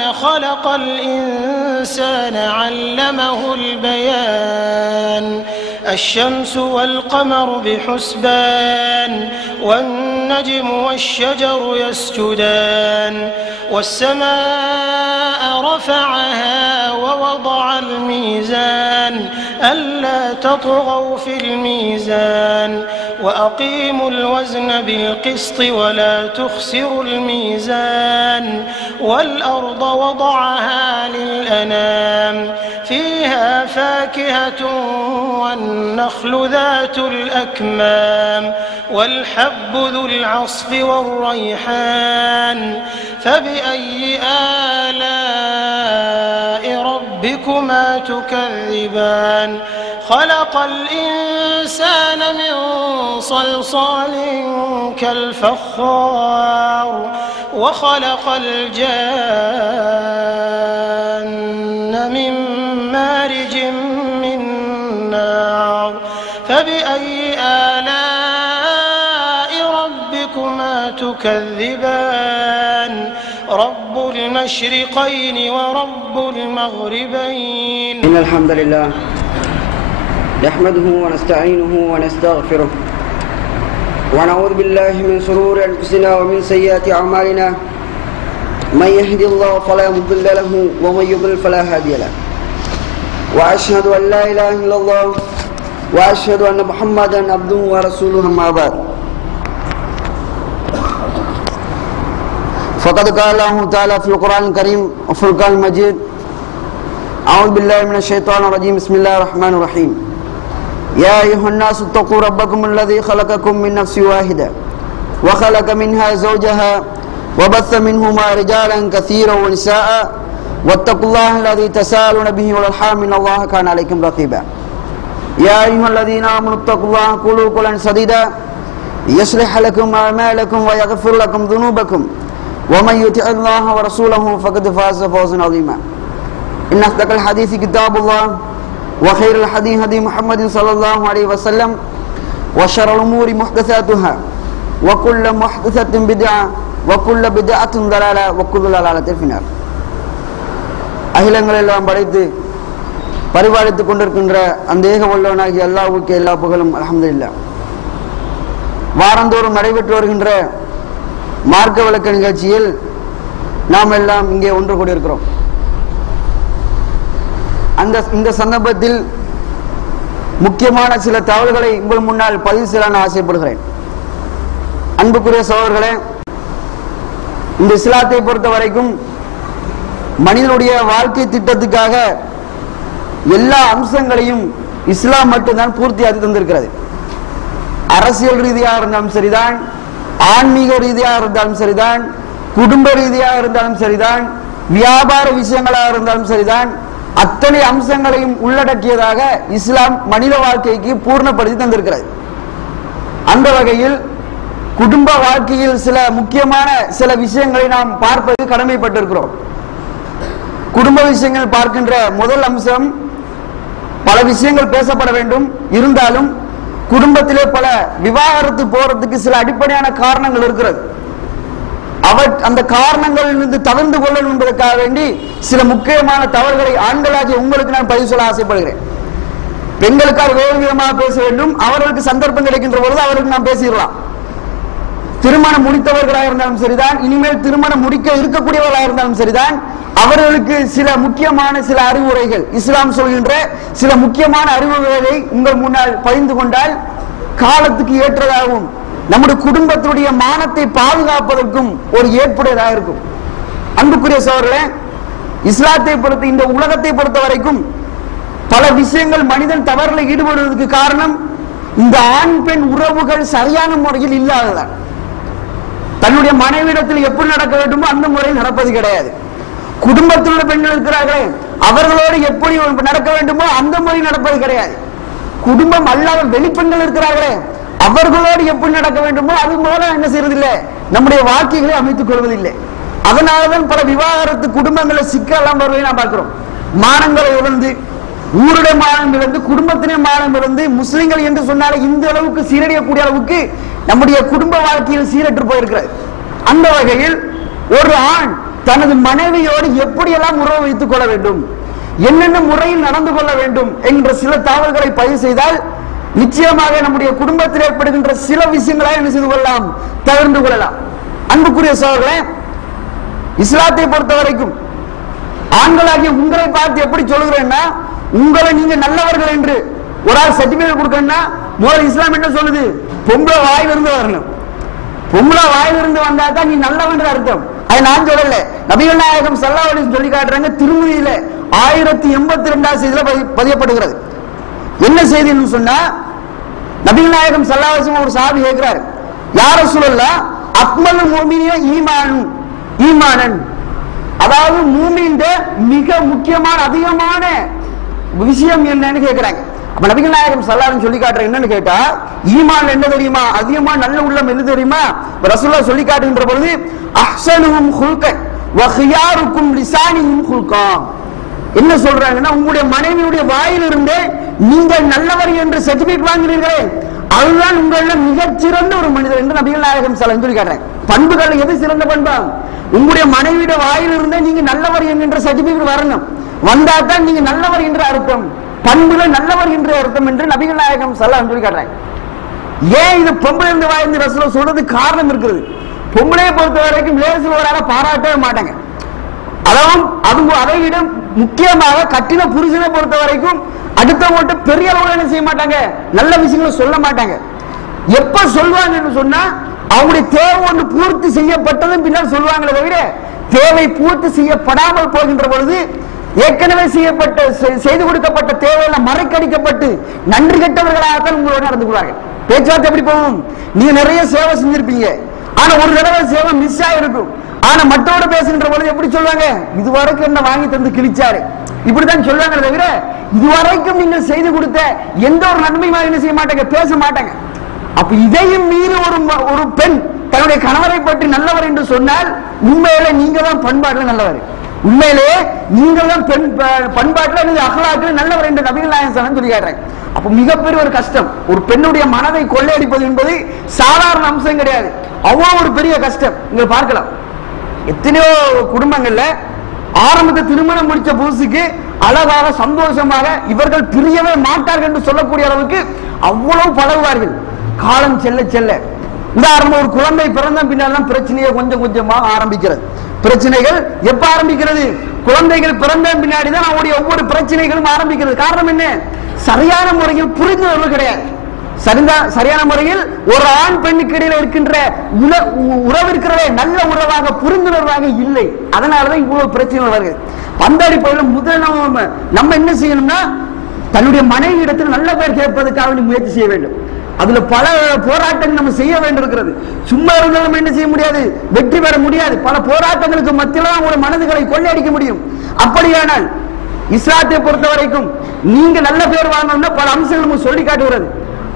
خلق الإنسان علمه البيان. الشمس والقمر بحسبان والنجم والشجر يسجدان والسماء رفعها ووضع الميزان ألا تطغوا في الميزان وأقيموا الوزن بالقسط ولا تخسروا الميزان والأرض وضعها للأنام فيها فاكهة والنخل ذات الأكمام والحب ذو العصف والريحان فبأي آلاء ربكما تكذبان؟ خلق الإنسان من صلصال كالفخار وخلق الجان من مارج فبأي آلاء ربكما تكذبان؟ رب المشرقين ورب المغربين. إن الحمد لله نحمده ونستعينه ونستغفره ونعوذ بالله من شرور أنفسنا ومن سيئات أعمالنا. من يهدي الله فلا مضل له ومن يضلل فلا هادي له. وأشهد أن لا إله إلا الله وأشهد أن محمدا عبده ورسوله أما بعد. فقد قال الله تعالى في القرآن الكريم وفي القرآن المجيد أعوذ بالله من الشيطان الرجيم. بسم الله الرحمن الرحيم. يا أيها الناس اتقوا ربكم الذي خلقكم من نفس واحدة وخلق منها زوجها وبث منهما رجالا كثيرا ونساء واتقوا الله الذي تساءلون به والأرحام إن الله كان عليكم رقيبا. يا أيها الذين آمنوا اتقوا الله قولوا قولا سديدا يصلح لكم أعمالكم ويغفر لكم ذنوبكم ومن يطع الله ورسوله فقد فاز فوزا عظيما إن أصدق الحديث كتاب الله وخير الحديث هدي محمد صلى الله عليه وسلم وشر الأمور محدثاتها وكل محدثة بدعة وكل بدعة ضلالة وكل ضلالة في النار. أهلا لله أمبريدي பரிபாலித்துக் கொண்டிருக்கின்ற அந்த ஏக வல்லவனாகிய அல்லாவுக்கு எல்லா புகழும் அல்ஹம்துலில்லாஹ் வாரந்தோறும் நடைபெற்று வருகின்ற மார்க்க விளக்க நிகழ்ச்சியில் நாம் எல்லாம் இங்கே ஒன்று கூடியிருக்கிறோம். அந்த இந்த சந்தர்ப்பத்தில் முக்கியமான சில தகவல்களை உங்கள் முன்னால் பதிவு செய்ய நான் ஆசைப்படுகிறேன். அன்புக்குரிய சோழர்களே இந்த இஸ்லாத்தை பொறுத்த வரைக்கும் மனிதனுடைய வாழ்க்கை திட்டத்துக்காக எல்லா அம்சங்களையும் இஸ்லாம் மட்டும்தான் பூர்த்தியாக்கி தந்திருக்கிறது. அரசியல் ரீதியாக இருந்தாலும் சரிதான் ஆன்மீக ரீதியாக இருந்தாலும் சரிதான் குடும்ப ரீதியாக இருந்தாலும் சரிதான் வியாபார விஷயங்களாக இருந்தாலும் சரிதான் அத்தனை அம்சங்களையும் உள்ளடக்கியதாக இஸ்லாம் மனித வாழ்க்கைக்கு பூர்ணப்படுத்தி தந்திருக்கிறது. அந்த வகையில் குடும்ப வாழ்க்கையில் சில முக்கியமான சில விஷயங்களை நாம் பார்ப்பது கடமைப்பட்டிருக்கிறோம். குடும்ப விஷயங்கள் பார்க்கின்ற முதல் அம்சம் பல விஷயங்கள் பேசப்பட வேண்டும். இருந்தாலும் குடும்பத்திலே பல விவாகரத்து போறதுக்கு சில அடிப்படையான காரணங்கள் இருக்கிறது. அவர் அந்த காரணங்களிலிருந்து தவிர்ந்து கொள்ளணும் என்பதற்காக வேண்டி சில முக்கியமான தவறுகளை ஆண்களாகிய உங்களுக்கு நான் பதிவு சொல்ல ஆசைப்படுகிறேன். பெண்களுக்காக வேறு விதமாக பேச வேண்டும். அவர்களுக்கு சந்தர்ப்பம் கிடைக்கின்ற பொழுது அவர்களுக்கு நாம் பேசிடலாம். திருமணம் முடித்தவர்களாக இருந்தாலும் சரிதான் இனிமேல் திருமணம் முடிக்க இருக்கக்கூடியவர்களாக இருந்தாலும் சரிதான். அவர்களுக்கு சில முக்கியமான சில அறிவுரைகள் இஸ்லாம் சொல்கின்ற சில முக்கியமான அறிவுரைகளை உங்கள் முன்னால் பகிர்ந்து கொண்டால் காலத்துக்கு ஏற்றதாகவும் நம்முடைய குடும்பத்துடைய மானத்தை பாதுகாப்பதற்கும் ஒரு ஏற்புடையதாக இருக்கும். அன்புக்குரிய சோழர்களே இஸ்லாத்தை பொறுத்த இந்த உலகத்தை பொறுத்த வரைக்கும் பல விஷயங்கள் மனிதன் தவறில் ஈடுபடுவதற்கு காரணம் இந்த ஆண் பெண் உறவுகள் சரியான முறையில் இல்லாததான் தன்னுடைய மனைவிடத்தில் எப்படி நடக்க வேண்டுமோ அந்த முறையில் நடப்பது கிடையாது. குடும்பத்தில் உள்ள பெண்கள் இருக்கிறார்களே அவர்களோடு எப்படி நடக்க வேண்டுமோ அந்த முறை நடப்பது கிடையாது. குடும்பம் அல்லாத வெளிப்பெண்கள் இருக்கிறார்களே அவர்களோடு எப்படி நடக்க வேண்டுமோ அது மூலம் என்ன செய்யறதில்லை. நம்முடைய வாழ்க்கைகளை அமைத்துக் கொள்வதில்லை. அதனாலதான் பல விவாகரத்து குடும்பங்களை சிக்கலாம் வருவதை நாம் பார்க்கிறோம். மானங்களை இழந்து ஊருடைய மானம் இழந்து குடும்பத்தினே மானம் இழந்து முஸ்லிம்கள் என்று சொன்னாலே இந்த அளவுக்கு சீரழியக்கூடிய அளவுக்கு நம்முடைய குடும்ப வாழ்க்கையில் சீரற்று போயிருக்கிறது. அந்த வகையில் ஒரு ஆண் தனது மனைவியோடு எப்படியெல்லாம் உறவு வைத்துக் கொள்ள வேண்டும் என்னென்ன முறையில் நடந்து கொள்ள வேண்டும் என்ற சில தகவல்களை பதிவு செய்தால் நிச்சயமாக நம்முடைய குடும்பத்தில் ஏற்படுகின்ற சில விஷயங்களை என்ன செய்து கொள்ளலாம்? தவிர்த்து கொள்ளலாம். அன்புக்குரிய சோழர்களே இஸ்லாத்தை பொறுத்த வரைக்கும் ஆண்களாகிய உங்களை பார்த்து எப்படி சொல்லுகிறேன்னா உங்களை நீங்க நல்லவர்கள் என்று ஒரு ஆள் சர்டிபிகேட் கொடுக்கணும்னா முதல் இஸ்லாம் என்ன சொல்லுது? பொம்பளை வாயிலிருந்து வரணும். பொம்பளை வாயிலிருந்து வந்தா தான் நீ நல்லவன் அர்த்தம். அது நான் சொல்லல. நபிகள் நாயகம் சல்லாவளி சொல்லி காட்டுறாங்க திருமதியில ஆயிரத்தி எண்பத்தி ரெண்டாம் செய்தியில பதி- பதியப்படுகிறது. என்ன செய்தின்னு சொன்னா நபிகள் நாயகம் சல்லாவசம் ஒரு சாபி கேட்கிறார். யார சொல்லல அக்மல் மோமினிய ஈமான் ஈமானன். அதாவது மூமின் மிக முக்கியமான அதிகமான விஷயம் என்னன்னு கேட்கிறாங்க. அப்ப நபிகள் நாயகம் சல்லாரும் சொல்லி காட்டுற என்னன்னு கேட்டா ஈமான் என்ன தெரியுமா? அதிகமா நல்ல உள்ளம் எது தெரியுமா? இப்ப சொல்லி காட்டுகின்ற பொழுது அஹ்சனுஹும் ஹுல்கன் வஹியாருக்கும் லிசானியும் லிசானிஹும் என்ன சொல்றாங்கன்னா உங்களுடைய மனைவியுடைய வாயிலிருந்து நீங்கள் நல்லவர் என்று சர்டிபிகேட் வாங்கினீர்களே அதுதான் உங்கள மிகச்சிறந்த ஒரு மனிதர் என்று நபிகள் நாயகம் சலம் சொல்லி காட்டுறேன் பண்புகள் எது சிறந்த பண்பா? உங்களுடைய மனைவியுடைய வாயிலிருந்தே நீங்க நல்லவர் என்கின்ற சர்டிபிகேட் வரணும். வந்தா தான் நீங்க நல்லவர் என்று அர்த்தம். பண்புல நல்லவர் என்று அர்த்தம் என்று நபிகள் நாயகம் சலாம் சொல்லி காட்டுறேன் ஏன் இது பொம்பளை இருந்து வாய்ந்து ரசூல சொல்றது காரணம் இருக்குது பொம்பளையை பொறுத்த வரைக்கும் லேசில் ஒரு ஆளை பாராட்டவே மாட்டாங்க. அதுவும் அது அதை விட முக்கியமாக கட்டின புருஷனை பொறுத்த வரைக்கும் அடுத்தவங்கள்ட்ட பெரிய அளவுல என்ன செய்ய மாட்டாங்க? நல்ல விஷயங்களை சொல்ல மாட்டாங்க. எப்ப சொல்லுவாங்கன்னு சொன்னா அவங்களுடைய தேவை ஒன்று பூர்த்தி செய்யப்பட்டதும் பின்னால் சொல்லுவாங்களே தவிர தேவை பூர்த்தி செய்யப்படாமல் போகின்ற பொழுது ஏற்கனவே செய்யப்பட்ட செ- செய்து கொடுக்கப்பட்ட தேவையெல்லாம் மறைக்கடிக்கப்பட்டு நன்றி கெட்டவர்களாகத்தான் உங்களோட நடந்து கொள்வார்கள். பேச்சுவார்த்தை எப்படி போகும்? நீங்க நிறைய சேவை செஞ்சிருப்பீங்க. ஆனா ஒரு தடவை சேவை மிஸ் ஆயிருக்கும். ஆனா மற்றோட பேசுகின்ற பொழுது எப்படி சொல்லுவாங்க? இதுவரைக்கும் என்ன வாங்கி தந்து கிழிச்சாரு. இப்படிதான் சொல்லுவாங்க தவிர இதுவரைக்கும் நீங்கள் செய்து கொடுத்த எந்த ஒரு நன்மையுமா என்ன செய்ய மாட்டாங்க? பேச மாட்டாங்க. அப்ப இதையும் மீறி ஒரு ஒரு பெண் தன்னுடைய கணவரை பற்றி நல்லவர் என்று சொன்னால் உண்மையில நீங்க தான் பண்பாடுல நல்லவர். உண்மையிலே நீங்கள் தான் பெண் ப- நீங்க அகலாட்டுல நல்லவர் என்று நபிகள் நாயன் சொல்லி காட்டுறாங்க அப்ப மிகப்பெரிய ஒரு கஷ்டம். ஒரு பெண்ணுடைய மனதை கொள்ளையடிப்பது என்பது சாதாரண அம்சம் கிடையாது. அவ்வளவு ஒரு பெரிய கஷ்டம். நீங்க பார்க்கலாம். எத்தனையோ குடும்பங்கள்ல ஆரம்பத்தை திருமணம் முடிச்ச புதுசுக்கு அழகாக சந்தோஷமாக இவர்கள் பிரியவே மாட்டார்கள் என்று சொல்லக்கூடிய அளவுக்கு அவ்வளவு பழகுவார்கள். காலம் செல்ல செல்ல. உதாரணம் ஒரு குழந்தை பிறந்த பின்னால் தான் பிரச்சனையை கொஞ்சம் கொஞ்சமாக ஆரம்பிக்கிறது. பிரச்சனைகள் எப்ப ஆரம்பிக்கிறது? குழந்தைகள் பிறந்த பின்னாடி தான் அவருடைய ஒவ்வொரு பிரச்சனைகளும் ஆரம்பிக்கிறது. காரணம் என்ன? சரியான முறையில் புரிந்துணர்வு கிடையாது. சரிந்தா சரியான முறையில் ஒரு ஆண் பெண்ணுக்கு இடையில இருக்கின்ற உறவு இருக்கிறதே நல்ல உறவாக புரிந்துணர்வாக இல்லை. அதனாலதான் இவ்வளவு பிரச்சனை வருது. அந்த அடிப்படையில் முதல் நம்ம நம்ம என்ன செய்யணும்னா தன்னுடைய மனைவி இடத்தில் நல்ல பேர் கேட்பதற்காக வேண்டி முயற்சி செய்ய வேண்டும். அதுல பல போராட்டங்கள் நம்ம செய்ய வேண்டியிருக்கிறது. சும்மா இருந்தாலும் நம்ம என்ன செய்ய முடியாது? வெற்றி பெற முடியாது. பல போராட்டங்களுக்கு மத்தியில் தான் ஒரு மனதுகளை கொள்ளையடிக்க முடியும். அப்படியானால் இஸ்லாத்தை பொறுத்த வரைக்கும் நீங்க நல்ல பேர் வாங்கணும்னா பல அம்சங்கள் நம்ம சொல்லி காட்டுகிறது.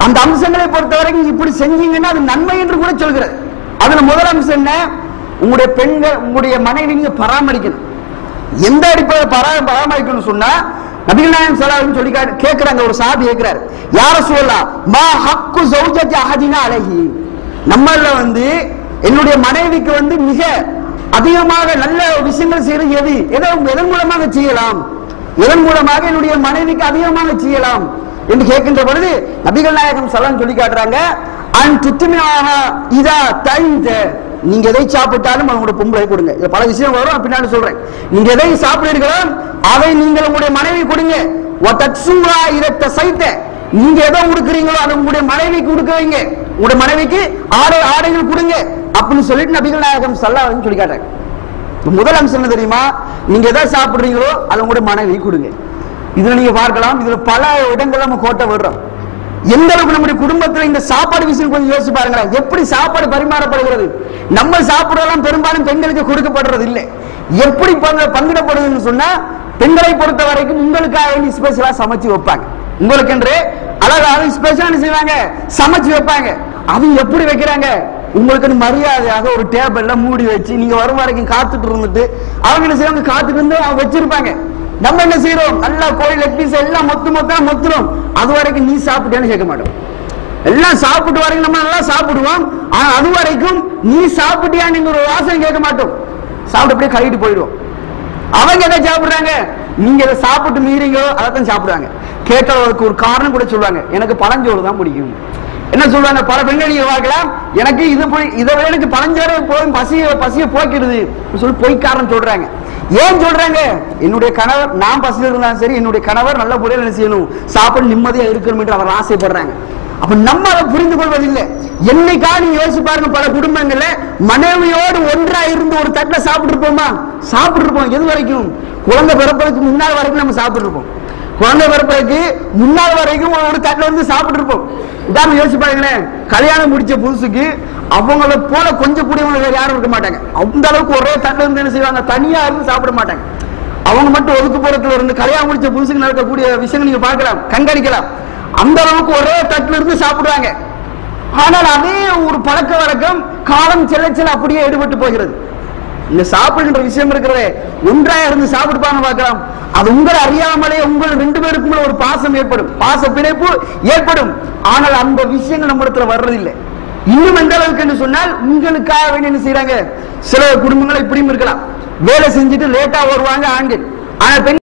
அந்த அம்சங்களை பொறுத்த வரைக்கும் இப்படி செஞ்சீங்கன்னா அது நன்மை என்று கூட சொல்கிறது. அதுல முதல் அம்சம் என்ன? உங்களுடைய பெண்கள் உங்களுடைய மனைவி நீங்க பராமரிக்கணும். எந்த அடிப்படையில் பரா பராமரிக்கணும்னு சொன்னா நபிகள்நாயகம் நாயகம் சொல்லி காட்டு- கேட்கிறாங்க ஒரு சாபி கேட்கிறாரு. யார சொல்லலாம் மா ஹக்கு சௌஜத்தி அகதினா அழகி நம்மள வந்து என்னுடைய மனைவிக்கு வந்து மிக அதிகமாக நல்ல விஷயங்கள் செய்யறது எது? எதை எதன் மூலமாக செய்யலாம்? எதன் மூலமாக என்னுடைய மனைவிக்கு அதிகமாக செய்யலாம்? என்று கேட்கின்ற பொழுது நபிகள் நாயகம் சலாம் சொல்லி காட்டுறாங்க அன் துத்துமினாக இதா தைந்த நீங்க எதை சாப்பிட்டாலும் உங்களுடைய பொம்பளை கொடுங்க. இதுல பல விஷயம் வரும் பின்னாடி சொல்றேன். நீங்க எதை சாப்பிடுறீர்களோ அதை நீங்கள் உங்களுடைய மனைவி கொடுங்க. ஒத்தட்சுங்கா இதத்த சைத்த. நீங்க எதை கொடுக்குறீங்களோ அதை உங்களுடைய மனைவிக்கு கொடுக்க வைங்க. உங்களுடைய மனைவிக்கு ஆடை ஆடைகள் கொடுங்க. அப்படின்னு சொல்லிட்டு நபிகள் நாயகம் சல்லாஹ்னு சொல்லி காட்டுறாங்க முதல் அம்சம் என்ன தெரியுமா? நீங்க எதை சாப்பிடுறீங்களோ அதை உங்களுடைய மனைவி கொடுங்க. இதுல நீங்க பார்க்கலாம் இதுல பல இடங்கள் நம்ம கோட்டை விடுறோம். எந்த அளவுக்கு நம்முடைய குடும்பத்தில் இந்த சாப்பாடு விஷயம் கொஞ்சம் யோசிச்சு பாருங்களேன் எப்படி சாப்பாடு பரிமாறப்படுகிறது? நம்ம சாப்பிடலாம் பெரும்பாலும் பெண்களுக்கு கொடுக்கப்படுறது இல்லை எப்படி பங்கு- பங்கிடப்படுதுன்னு சொன்னா பெண்களை பொறுத்த வரைக்கும் உங்களுக்காக வேண்டி ஸ்பெஷலா சமைச்சு வைப்பாங்க. உங்களுக்கு என்று அழகாக ஸ்பெஷலா செய்வாங்க. சமைச்சு வைப்பாங்க. அது எப்படி வைக்கிறாங்க? உங்களுக்கு மரியாதையாக ஒரு டேபிள்ல மூடி வச்சு நீங்க வரும் வரைக்கும் காத்துட்டு இருந்துட்டு அவங்க என்ன செய்வாங்க காத்துட்டு இருந்து அவங்க வச்சிருப்பாங்க. நம்ம என்ன செய்யறோம் நல்லா கோயில் லெக் பீஸ் எல்லாம் மொத்த மொத்தம் மொத்துறோம். அது வரைக்கும் நீ சாப்பிட்டியான்னு கேட்க மாட்டோம். எல்லாம் சாப்பிட்டு வரைக்கும் நம்ம நல்லா சாப்பிடுவோம். ஆனா அது வரைக்கும் நீ சாப்பிட்டியான்னு ஒரு வாசனை கேட்க மாட்டோம். சாப்பிட்டு அப்படியே கழுவிட்டு போயிடுவோம். அவங்க எதை சாப்பிடுறாங்க? நீங்க எதை சாப்பிட்டு மீறீங்களோ அதைத்தான் சாப்பிடுவாங்க. கேட்டவர்களுக்கு ஒரு காரணம் கூட சொல்லுவாங்க. எனக்கு பழஞ்சோறு தான் பிடிக்கும். என்ன சொல்றாங்க பல பெண்கள் நீங்க பார்க்கலாம் எனக்கு இது போய் இதை விட எனக்கு பழஞ்சோறு போதும் பசிய பசிய போக்கிடுது. சொல்லி பொய்க்காரன் சொல்றாங்க. ஏன் சொல்றாங்க? என்னுடைய கணவர் நான் பசியில் இருந்தாலும் சரி என்னுடைய கணவர் நல்ல முறையில் என்ன செய்யணும்? சாப்பிட நிம்மதியா இருக்கணும் என்று அவர் ஆசைப்படுறாங்க. அப்ப நம்ம அதை புரிந்து கொள்வதில்லை. என்னைக்கா நீங்க யோசிச்சு பாருங்க பல குடும்பங்கள்ல மனைவியோடு ஒன்றா இருந்து ஒரு தட்டில் சாப்பிட்டு இருப்போமா சாப்பிட்டு இருப்போம் எது வரைக்கும்? குழந்தை பிறப்பதற்கு முன்னாள் வரைக்கும் நம்ம சாப்பிட்டு இருப்போம் குழந்தை பிறப்பதற்கு முன்னாள் வரைக்கும் ஒரு தட்டில் வந்து சாப்பிட்டு இருப்போம் உதாரணம் யோசிச்சு பாருங்களேன். கல்யாணம் முடிச்ச புதுசுக்கு அவங்கள போல கொஞ்சம் கூடியவங்க வேற யாரும் இருக்க மாட்டாங்க. அந்த அளவுக்கு ஒரே தட்டில் இருந்து என்ன செய்வாங்க? தனியா இருந்து சாப்பிட மாட்டாங்க. அவங்க மட்டும் ஒதுக்குப்புறத்துல இருந்து கல்யாணம் முடிச்ச புதுசுக்கு நடக்கக்கூடிய விஷயங்கள் நீங்க பார்க்கலாம் கண்காணிக்கலாம். அந்த அளவுக்கு ஒரே தட்டில் இருந்து சாப்பிடுவாங்க ஆனால் அதே ஒரு பழக்க வழக்கம் காலம் செல்ல செல்ல அப்படியே ஈடுபட்டு போகிறது. இந்த சாப்பிடுன்ற விஷயம் இருக்கிறதே ஒன்றா இருந்து சாப்பிடுப்பாங்க பார்க்கலாம். அது உங்களை அறியாமலே உங்கள் ரெண்டு பேருக்குள்ள ஒரு பாசம் ஏற்படும். பாச பிணைப்பு ஏற்படும். ஆனால் அந்த விஷயங்கள் நம்ம இடத்துல வர்றதில்லை. இன்னும் எந்த அளவுக்கு என்று சொன்னால் உங்களுக்காக வேண்டி என்ன செய்யறாங்க சில குடும்பங்கள் இப்படியும் இருக்கலாம் வேலை செஞ்சுட்டு லேட்டா வருவாங்க ஆண்கள். ஆனா பெண்